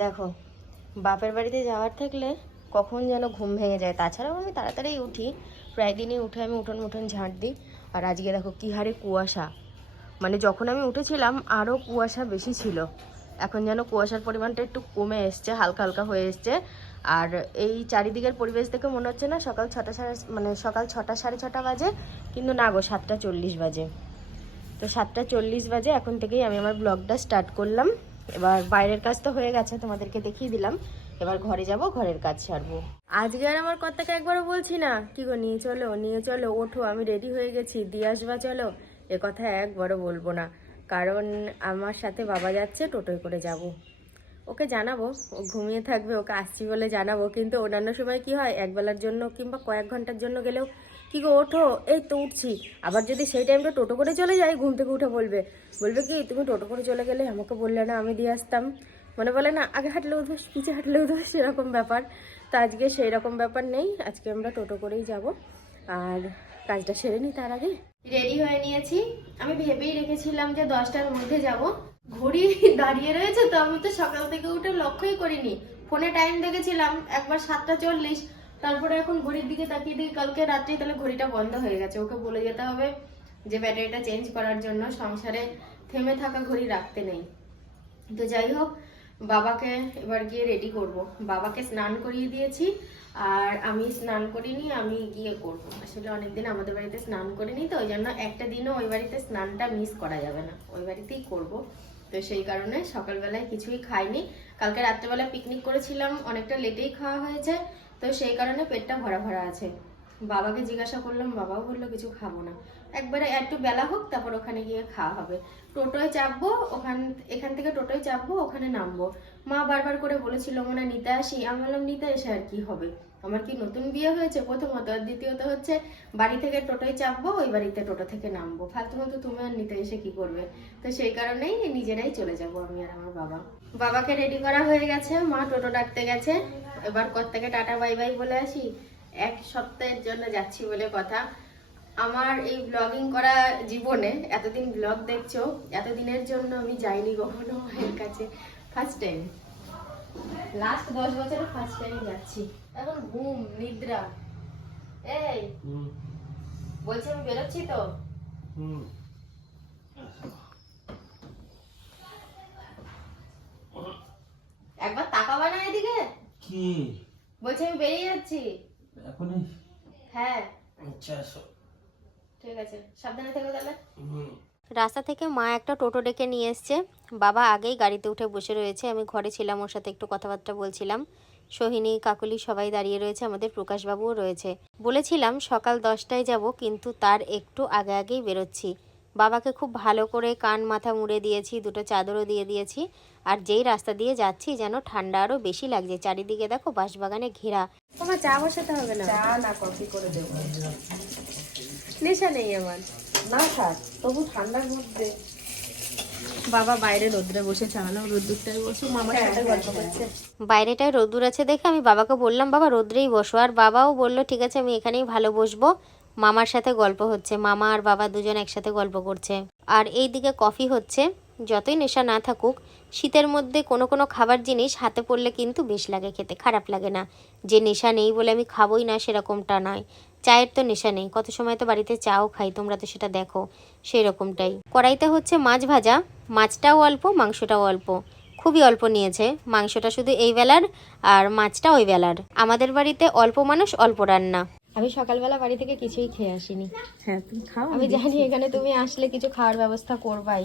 দেখো, বাপের বাড়িতে যাওয়ার থাকলে কখন যেন ঘুম ভেঙে যায়। তাছাড়াও আমি তাড়াতাড়ি উঠি, প্রায় দিনই উঠে আমি উঠোন মুঠোন ঝাঁট দিই। আর আজকে দেখো কী হারে কুয়াশা, মানে যখন আমি উঠেছিলাম আরও কুয়াশা বেশি ছিল। এখন যেন কুয়াশার পরিমাণটা একটু কমে এসছে, হালকা হালকা হয়ে এসছে। আর এই চারিদিকের পরিবেশ দেখে মনে হচ্ছে না সকাল 6টা সাড়ে 6টা বাজে, কিন্তু না গো, 7টা 40 বাজে। তো 7টা 40 বাজে, এখন থেকেই আমি আমার ব্লগটা স্টার্ট করলাম। এবার বাইরের কাজ তো হয়ে গেছে, তোমাদেরকে দেখিয়ে দিলাম। এবার ঘরে যাব, ঘরের কাজ সারবো। আজকে আর আমার কর্তাকে একবারও বলছি না কি গো নিয়ে চলো, ওঠো আমি রেডি হয়ে গেছি, দিয়ে আসবা চলো, এ কথা একবারও বলবো না। কারণ আমার সাথে বাবা যাচ্ছে, টোটোয় করে যাব। ওকে জানাবো, ও ঘুমিয়ে থাকবে, ওকে আসছি বলে জানাবো। কিন্তু অন্যান্য সময় কি হয়, একবেলার জন্য কিংবা কয়েক ঘন্টার জন্য গেলেও কি গো ওঠো, এই তো উঠছি। আবার যদি সেই টাইমটা টোটো করে চলে যাই, ঘুম থেকে উঠে বলবে কি তুমি টোটো করে চলে গেলে, আমাকে বললে না, আমি দিয়ে আসতাম। মানে বলে না, আগে হাঁটলে উঠোস পিছিয়ে হাঁটলে উঠোস, সেরকম ব্যাপার। তো আজকে সেই রকম ব্যাপার নেই, আজকে আমরা টোটো করেই যাব। আর কাজটা সেরে নিই তার আগে। রেডি হয়ে নিয়েছি, আমি ভেবেই রেখেছিলাম যে 10টার মধ্যে যাব। ঘড়ি দাঁড়িয়ে রয়েছে, তো আমি তো সকাল থেকে উঠে লক্ষ্যই করিনি। ফোনে টাইম দেখেছিলাম একবার 7টা 40, তারপরে এখন ঘড়ির দিকে তাকিয়ে দিই, কালকে রাত্রে তাহলে ঘড়িটা বন্ধ হয়ে গেছে। ওকে বলে যেতে হবে যে ব্যাটারিটা চেঞ্জ করার জন্য, সংসারে থেমে থাকা ঘড়ি রাখতে নেই। তো যাই হোক, বাবাকে এবার গিয়ে রেডি করব। বাবাকে স্নান করিয়ে দিয়েছি, আর আমি স্নান করিনি, আমি গিয়ে করব। আসলে অনেকদিন আমাদের বাড়িতে স্নান করিনি, তো ওই জন্য একটা দিনও ওই বাড়িতে স্নানটা মিস করা যাবে না, ওই বাড়িতেই করব। তো সেই কারণে সকালবেলায় কিছুই খাইনি। কালকে রাত্রেবেলা পিকনিক করেছিলাম, অনেকটা লেটেই খাওয়া হয়েছে, তো সেই কারণে পেটটা ভরা ভরা আছে। বাবাকে জিজ্ঞাসা করলাম, বাবাও বললো কিছু খাবো না, একবারে একটু বেলা হোক তারপর ওখানে গিয়ে খাওয়া হবে। টোটোয় চাপবো, এখান থেকে টোটোয় চাপবো, ওখানে নামবো। মা বারবার করে বলেছিল মনে নিতে আসি, আমি বললাম নিতে এসে আর কি হবে, আমার কি নতুন বিয়ে হয়েছে প্রথমত, আর দ্বিতীয়ত হচ্ছে বাড়ি থেকে টোটোয় চাপবো, ওই বাড়িতে টোটো থেকে নামবো, ফালতু মতো তুমি আর নিতে এসে কি করবে। তো সেই কারণেই নিজেরাই চলে যাব আমি আর আমার বাবা। বাবাকে রেডি করা হয়ে গেছে, মা টোটো ডাকতে গেছে। এবার কর্তাকে টাটা বাই বাই বলে আসি, 1 সপ্তাহের জন্য যাচ্ছি বলে কথা। আমার এই ব্লগিং করা জীবনে এতদিন ব্লগ দেখছো, এতদিনের জন্য আমি যাইনি কখনো মায়ের কাছে, ফার্স্ট টাইম। লাস্ট 10 বছরে ফার্স্ট টাইম যাচ্ছি। এখন ঘুম নিদ্রা। এই বলছি আমি বেরোচ্ছি তো। একবার তাকাবা না এদিকে? কি বলছি? আমি বেরিয়ে যাচ্ছি এখনই। হ্যাঁ আচ্ছা, ঠিক আছে, সাবধানে থেকো তাহলে। রাস্তা থেকে মা একটা টোটো ডেকে নিয়ে এসছে। বাবা আগেই গাড়িতে উঠে বসে রয়েছে, আমি ঘরে ছিলাম, ওর সাথে একটু কথাবার্তা বলছিলাম। সোহিনী, কাকুলি সবাই দাঁড়িয়ে রয়েছে, আমাদের প্রকাশবাবুও রয়েছে। বলেছিলাম সকাল 10টায় যাব, কিন্তু তার একটু আগে আগেই বেরোচ্ছি। বাবাকে খুব ভালো করে কান মাথা মুড়ে দিয়েছি, দুটো চাদরও দিয়ে দিয়েছি। আর যেই রাস্তা দিয়ে যাচ্ছি যেন ঠান্ডা আরও বেশি লাগছে। চারিদিকে দেখো বাঁশবাগানে ঘেরা। তোমার চা বসাতে হবে না? চা না, কফি করে দেবো। নেশা নেই আমার, না থাক, তবু ঠান্ডার মধ্যে। বাবা বাইরে রোদ্রে বসে চালানো, রোদ্দুরটায় বসে মামার সাথে গল্প করছে। বাইরেটায় রোদ্দুর আছে দেখে আমি বাবাকে বললাম বাবা রোদ্রেই বসো, আর বাবাও বললো ঠিক আছে আমি এখানেই ভালো বসবো। মামার সাথে গল্প হচ্ছে, মামা আর বাবা দুজন একসাথে গল্প করছে। আর এই দিকে কফি হচ্ছে। যতই নেশা না থাকুক, শীতের মধ্যে কোনো কোনো খাবার জিনিস হাতে পড়লে কিন্তু বেশ লাগে খেতে, খারাপ লাগে না। যে নেশা নেই বলে আমি খাবোই না সেরকমটা নয়। চায়ের তো নেশা নেই, কত সময় তো বাড়িতে চাও খাই, তোমরা তো সেটা দেখো। সেই রকমটাই কড়াইতে হচ্ছে মাছ ভাজা, মাছটাও অল্প, মাংসটাও অল্প, খুবই অল্প নিয়েছে। মাংসটা শুধু এই বেলার, আর মাছটা ওই বেলার। আমাদের বাড়িতে অল্প মানুষ, অল্প রান্না। আমি সকালবেলা বাড়ি থেকে কিছুই খেয়ে আসিনি। হ্যাঁ তুমি খাও, আমি জানি এখানে তুমি আসলে কিছু খাওয়ার ব্যবস্থা করবাই।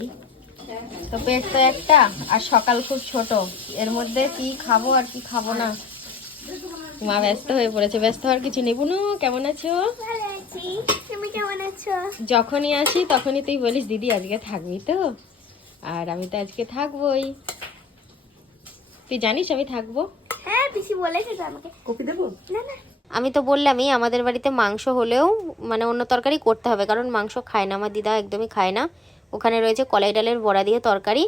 তো পেট তো একটা, আর সকাল খুব ছোট, এর মধ্যে কি খাবো আর কি খাবো না। মা ব্যস্ত হয়ে পড়েছে, ব্যস্ত হওয়ার কিছু নেই। বুনু কেমন আছো? ভালো আছি, তুমি কেমন আছো? যখনই আসি তখনই তুই বলিস দিদি আজকে থাকবি তো, আর আমি তো আজকে থাকবোই। তুই জানিস আমি থাকবো। হ্যাঁ পিসি বলেছে তো আমাকে। কপি দেবো? না না, আমি তো বললামই আমাদের বাড়িতে মাংস হলেও মানে অন্য তরকারি করতে হবে, কারণ মাংস খায় না, আমার দিদা একদমই খায় না। ওখানে রয়েছে কলাই ডালের বড়া দিয়ে তরকারি,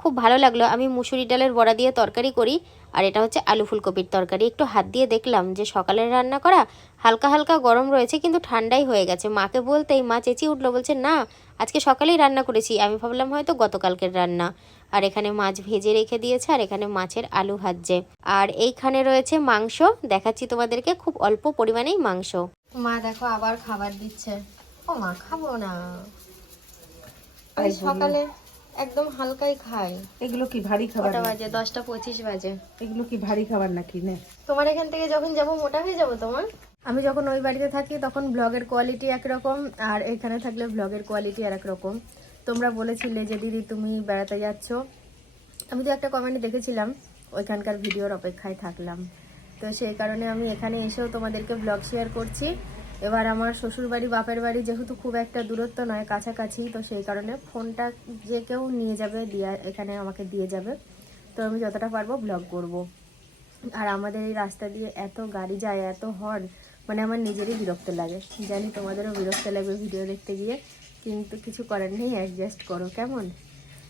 খুব ভালো লাগলো। আমি মুসুরি ডালের বড়া দিয়ে তরকারি করি, আর এটা হচ্ছে আলু ফুলকপির তরকারি। একটু হাত দিয়ে দেখলাম যে সকালের রান্না করা, হালকা হালকা গরম রয়েছে কিন্তু ঠান্ডাই হয়ে গেছে। মাকে বলতেই মা চেঁচিয়ে উঠলো, বলছে না আজকে সকালেই রান্না করেছি। আমি ভাবলাম হয়তো গতকালকের রান্না, আর এখানে মাছ ভেজে রেখে দিয়েছে, আর এখানে মাছের আলু ভাজছে। আর এইখানে রয়েছে মাংস, দেখাচ্ছি তোমাদেরকে, খুব অল্প পরিমাণেই মাংস। মা দেখো আবার খাবার দিচ্ছে। ও মা, খাবো না, সকালে একদম হালকাই খাই। এগুলো কি ভারী খাবার? কটা বাজে? 10:25 বাজে। এগুলো কি ভারী খাবার নাকি? না, তোমার এখান থেকে যখন যাবো মোটা হয়ে যাবো তোমার। আমি যখন ওই বাড়িতে থাকি তখন ব্লগের কোয়ালিটি একরকম, আর এখানে থাকলে ব্লগের কোয়ালিটি আর একরকম। তোমরা বলেছিলে যে দিদি তুমি বেড়াতে যাচ্ছ, আমি তো একটা কমেন্টে দেখেছিলাম, ওইখানকার ভিডিওর অপেক্ষায় থাকলাম। তো সেই কারণে আমি এখানে এসেও তোমাদেরকে ব্লগ শেয়ার করছি। এবার আমার শ্বশুর বাড়ি বাপের বাড়ি যেহেতু খুব একটা দূরত্ব নয়, কাছাকাছি, তো সেই কারণে ফোনটা যে কেউ নিয়ে যাবে, দিয়ে এখানে আমাকে দিয়ে যাবে। তো আমি যতটা পারবো ব্লগ করব। আর আমাদের এই রাস্তা দিয়ে এত গাড়ি যায়, এত হর্ন, মানে আমার নিজেরই বিরক্ত লাগে। জানি তোমাদেরও বিরক্ত লাগবে ভিডিও দেখতে গিয়ে, কিন্তু কিছু করার নেই, অ্যাডজাস্ট করো কেমন।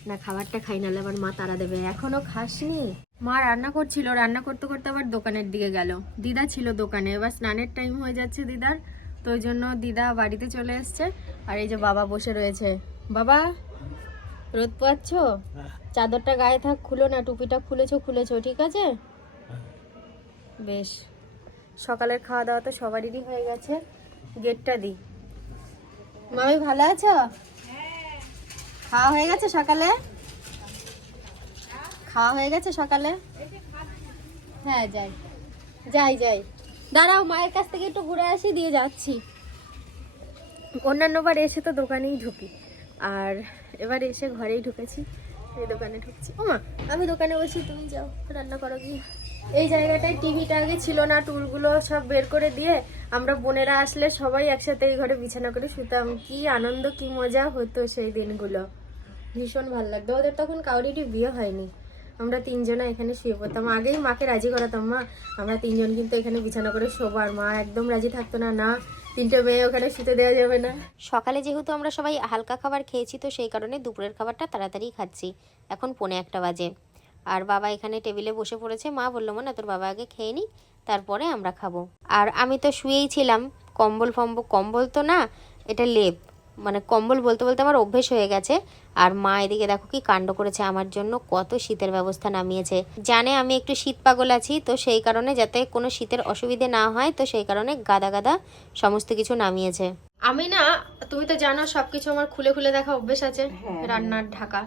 না খাবারটা খাই, নাহলে আবার মা তাড়া দেবে। এখনো খাসনি? মা রান্না করছিল, রান্না করতে করতে আবার দোকানের দিকে গেল। দিদা ছিল দোকানে, এবার স্নানের টাইম হয়ে যাচ্ছে দিদার, তো ওই জন্য দিদা বাড়িতে চলে এসছে। আর এই যে বাবা বসে রয়েছে। বাবা, রোদ পোয়াচ্ছ? চাদরটা গায়ে থাক, খুলো না। টুপিটা খুলেছো ঠিক আছে? বেশ। সকালের খাওয়া দাওয়া তো সবারই হয়ে গেছে। গেটটা দিই। মামি ভালো আছো? খাওয়া হয়ে গেছে সকালে? খাওয়া হয়ে গেছে সকালে? হ্যাঁ, যাই। দাঁড়াও, মায়ের কাছ থেকে একটু ঘুরে আসি, দিয়ে যাচ্ছি। অন্যান্যবার এসে তো দোকানেই ঢুকি, আর এবার এসে ঘরেই ঢুকেছি, এই দোকানে ঢুকছি। ওমা, আমি দোকানে বসি, তুমি যাও রান্না করো গিয়ে। এই জায়গাটায় টিভিটা আগে ছিল না, টুলগুলো সব বের করে দিয়ে আমরা বোনেরা আসলে সবাই একসাথে এই ঘরে বিছানা করে শুতাম। কি আনন্দ, কি মজা হতো সেই দিনগুলো, ভীষণ ভালো লাগতো। ওদের তখন কাউরিরই বিয়ে হয়নি, আমরা তিনজনা এখানে শুয়ে পড়তাম। আগেই মাকে রাজি করাতাম, মা আমরা তিনজন কিন্তু এখানে বিছানা করে শোবার। মা একদম রাজি থাকতো না, না 3টে মেয়ে ওখানে শুতে দেওয়া যাবে না। সকালে যেহেতু আমরা সবাই হালকা খাবার খেয়েছি, তো সেই কারণে দুপুরের খাবারটা তাড়াতাড়ি খাচ্ছি। এখন 1:45 বাজে, আর বাবা এখানে টেবিলে বসে পড়েছে। মা বললো, মা না তোর বাবা আগে খেয়ে নি, তারপরে আমরা খাবো। আর আমি তো শুয়েই ছিলাম, কম্বল তো না, এটা লেপ, মানে কম্বল বলতে বলতে আমার অভ্যেস হয়ে গেছে। আর মা এদিকে দেখো কি কাণ্ড করেছে, আমার জন্য কত শীতের ব্যবস্থা নামিয়েছে। জানে আমি একটু শীত পাগল আছি, তো সেই কারণে যাতে কোনো শীতের অসুবিধে না হয়, তো সেই কারণে গাদা সমস্ত কিছু নামিয়েছে। আমি না, তুমি তো জানো সবকিছু আমার খুলে খুলে দেখা অভ্যেস আছে, রান্নার ঢাকা।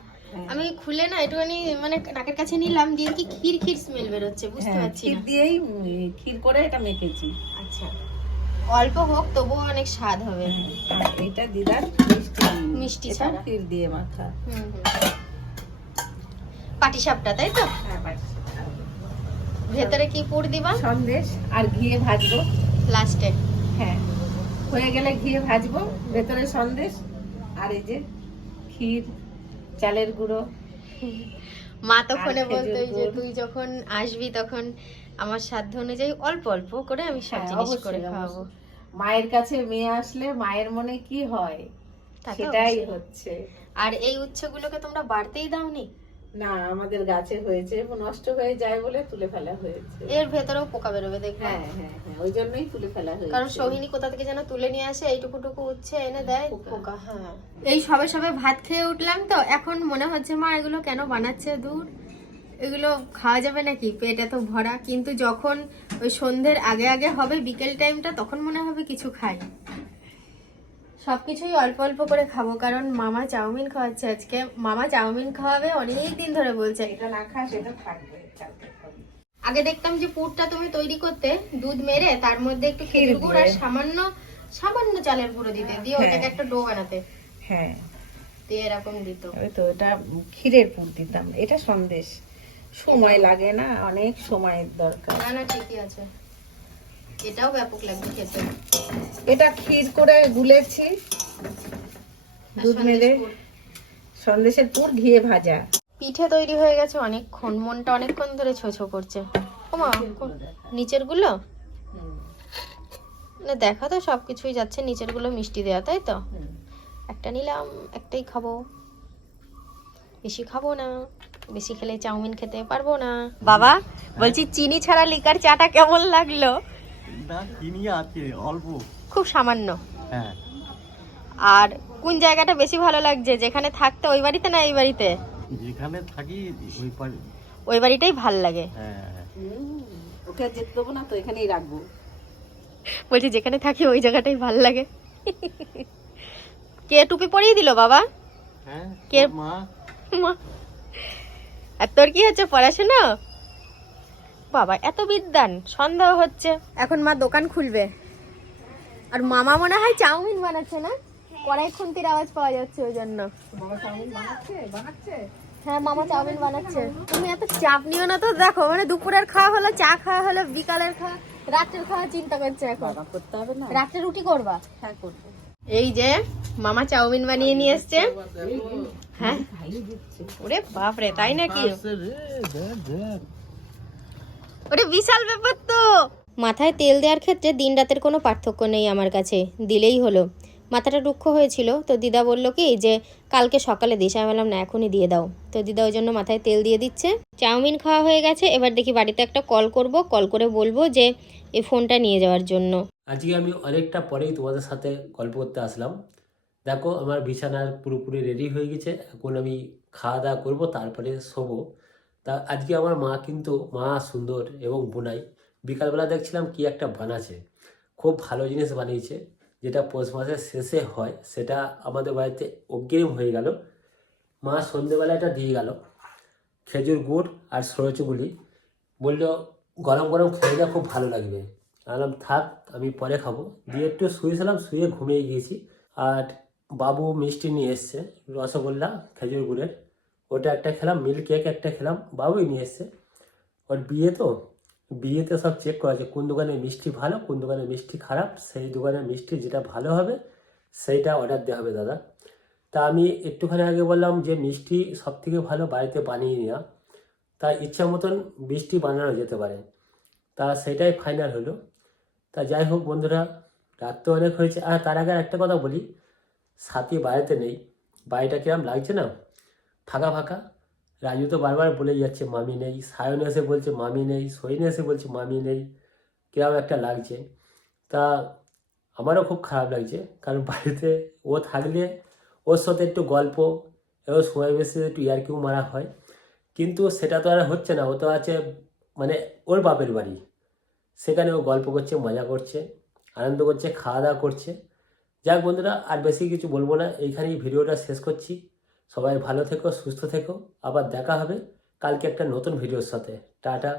আমি খুলে না একটুখানি মানে নাকের কাছে নিলাম, দিয়ে কি ক্ষীর স্মেল বেরোচ্ছে, বুঝতে পারছি না। ক্ষীর দিয়েই ক্ষীর করে এটা মেখেছি। আচ্ছা, অল্প হোক তবুও অনেক স্বাদ হবে। আর এটা দিদার মিষ্টি ছাড়া ক্ষীর দিয়ে মাখা। পাটিসাপটা, তাই তো? ভেতরে কি পুর দিবা? সন্দেশ আর ঘিয়ে ভাজবো লাস্টে। হ্যাঁ, হয়ে গেলে ঘিয়ে ভাজবো, ভেতরে সন্দেশ আর এই যে ক্ষীর, চালের গুঁড়ো। মা তো ফোনে বলতো যে তুই যখন আসবি তখন আমার সাধ্য অনুযায়ী অল্প অল্প করে আমি সব জিনিস করে খাওয়াবো। মায়ের কাছে মেয়ে আসলে মায়ের মনে কি হয় সেটাই হচ্ছে। আর এই উচ্ছেগুলোকে তোমরা বাড়তেই দাওনি? না, আমাদের গাছে হয়েছে, নষ্ট হয়ে যায় বলে তুলে ফেলা হয়েছে। এর ভেতরেও পোকা বেরোবে দেখবে। হ্যাঁ, ওই জন্যই তুলে ফেলা হয়েছে। কারণ সোহিনী কোথা থেকে যেন তুলে নিয়ে আসে, এইটুকু উচ্ছে এনে দেয় পোকা। হ্যাঁ, এই সবে ভাত খেয়ে উঠলাম, তো এখন মনে হচ্ছে মা এগুলো কেন বানাচ্ছে, দূর এগুলো খাওয়া যাবে নাকি, পেট এত ভরা। কিন্তু যখন ওই সন্ধ্যের আগে হবে, বিকেল টাইমটা, তখন মনে হবে কিছু খাই। সবকিছুই অল্প অল্প করে খাবো, কারণ মামা চাউমিন খাওয়াচ্ছে আজকে। মামা চাউমিন খাওয়াবে অনেক দিন ধরে বলছে। এটা না খাস এটা থাকবে। আগে দেখতাম যে পুরটা তুমি তৈরি করতে দুধ মেরে তার মধ্যে একটু খেজুর গুড় আর সামান্য চালের গুঁড়ো দিতে, দিয়ে ওটাকে একটা ডো বানাতে। হ্যাঁ, দিয়ে এরকম দিত। ওই তো এটা ক্ষীরের পুর দিতাম। এটা সন্দেশ, সময় লাগে না, অনেক সময়ের দরকার। না ঠিকই আছে, এটাও ব্যাপক লাগবে খেতে। এটা ক্ষীর করে গুলেছি, দুধ মেরে সন্দেশের পুর, ঘিয়ে ভাজা। পিঠে তৈরি হয়ে গেছে অনেকক্ষণ, মনটা অনেকক্ষণ ধরে ছো করছে। ওমা, নিচের গুলো না দেখা তো সবকিছুই যাচ্ছে, নিচের গুলো মিষ্টি দেওয়া, তাই তো? একটা নিলাম, একটাই খাবো, বেশি খাবো না, বেশি খেলে চাউমিন খেতে পারবো না। বাবা বলছি, চিনি ছাড়া লিকার চাটা কেমন লাগলো? না, চিনি আছে অল্প, খুব সামান্য। হ্যাঁ। আর কোন জায়গাটা বেশি ভালো লাগছে, যেখানে থাকতে ওই বাড়িতে না এই বাড়িতে? যেখানে থাকি ওই পারে। ওই বাড়িটাই ভাল লাগে। হ্যাঁ ওকে আর যেতে দেবো না তো, এখানেই রাখবো। বলছি যেখানে থাকি ওই জায়গাটাই ভাল লাগে। কে টুপি পরিয়ে দিল বাবা? হ্যাঁ কে? তোর মা। মা। আর তোর কি হচ্ছে, পড়াশোনা? বাবা এত বিদ্যান, সন্দেহ হচ্ছে। এখন মা দোকান খুলবে, আর মামা মনে হয় চাউমিন বানাচ্ছে না? কড়াই খুন্তির আওয়াজ পাওয়া যাচ্ছে ওই জন্য। বাবা চাউমিন বানাচ্ছে। হ্যাঁ মামা চাউমিন বানাচ্ছে। তুমি এত চাপ নিও না তো, দেখো মানে দুপুরের খাওয়া হলো, চা খাওয়া হলো, বিকালের খাওয়া, রাত্রের খাওয়া চিন্তা করছে এখন। বাবা করতে হবে না? রাত্রে রুটি করবা? হ্যাঁ করবো। এই যে মামা চাউমিন বানিয়ে নিয়ে এসছে। হ্যাঁ খাইয়ে দিচ্ছে। ওরে বাপরে, তাই নাকি? আসছে রে, দেখ দেখ। ওরে বিশাল ব্যাপার তো। মাথায় তেল দেওয়ার ক্ষেত্রে দিন রাতের কোনো পার্থক্য নেই আমার কাছে, দিলেই হলো। মাথাটা রুক্ষ হয়েছিল তো দিদা বলল কি যে কালকে সকালে দিস। আমি বললাম না এখনই দিয়ে দাও। তো দিদা ওই জন্য মাথায় তেল দিয়ে দিচ্ছে। চাউমিন খাওয়া হয়ে গেছে, এবার দেখি বাড়িতে একটা কল করব, কল করে বলবো যে এই ফোনটা নিয়ে যাওয়ার জন্য। আজকে আমি অনেকটা পরেই তোমাদের সাথে গল্প করতে আসলাম। দেখো আমার বিছানার পুরোপুরি রেডি হয়ে গেছে, এখন আমি খাওয়া দাওয়া করবো, তারপরে শোবো। তা আজকে আমার মা সুন্দর এবং বোনাই বিকালবেলা দেখছিলাম কি একটা বানাচ্ছে, খুব ভালো জিনিস বানিয়েছে, যেটা পৌষ মাসের শেষে হয়, সেটা আমাদের বাড়িতে অগ্রিম হয়ে গেল। মা সন্ধেবেলা এটা দিয়ে গেল, খেজুর গুড় আর সরচুগুলি, বললো গরম গরম খেয়ে যা, খুব ভালো লাগবে। বললাম থাক আমি পরে খাবো। দিয়ে একটু শুয়েছিলাম, শুয়ে ঘুমিয়ে গিয়েছি। আর বাবু মিষ্টি নিয়ে এসছে, রসগোল্লা খেজুর গুড়ের, ওটা একটা খেলাম, মিল্ক কেক একটা খেলাম, বাবুই নিয়ে এসছে। ওর বিয়েতে সব চেক করা আছে, কোন দোকানে মিষ্টি ভালো, কোন দোকানে মিষ্টি খারাপ, সেই দোকানে মিষ্টি যেটা ভালো হবে সেইটা অর্ডার দেওয়া হবে দাদা। তা আমি একটুখানি আগে বললাম যে মিষ্টি সব থেকে ভালো বাড়িতে বানিয়ে নেওয়া, তা ইচ্ছা মতন মিষ্টি বানানো যেতে পারে, তা সেটাই ফাইনাল হলো। তা যাই হোক বন্ধুরা, রাত তো অনেক হয়েছে। আর তার আগে একটা কথা বলি, সাথী বাড়িতে নেই, বাড়িটা কিরম লাগছে না, ফাঁকা ফাঁকা। রাজু তো বারবার বলে যাচ্ছে মামি নেই, সায়ন এসে বলছে মামি নেই, সৈন এসে বলছে মামি নেই, কিরম একটা লাগছে। তা আমারও খুব খারাপ লাগছে, কারণ বাড়িতে ও থাকলে ওর সাথে একটু গল্প এবং সময় বেশি একটু ইয়ার্কিও মারা হয়, কিন্তু সেটা তো আর হচ্ছে না। ও তো আছে মানে ওর বাপের বাড়ি, সেখানে ও গল্প করছে, মজা করছে, আনন্দ করছে, খাওয়া দাওয়া করছে। যাক বন্ধুরা, আর বেশি কিছু বলবো না, এইখানেই ভিডিওটা শেষ করছি। সবাই ভালো থেকো, সুস্থ থেকো, আবার দেখা হবে কালকে একটা নতুন ভিডিওর সাথে। টাটা।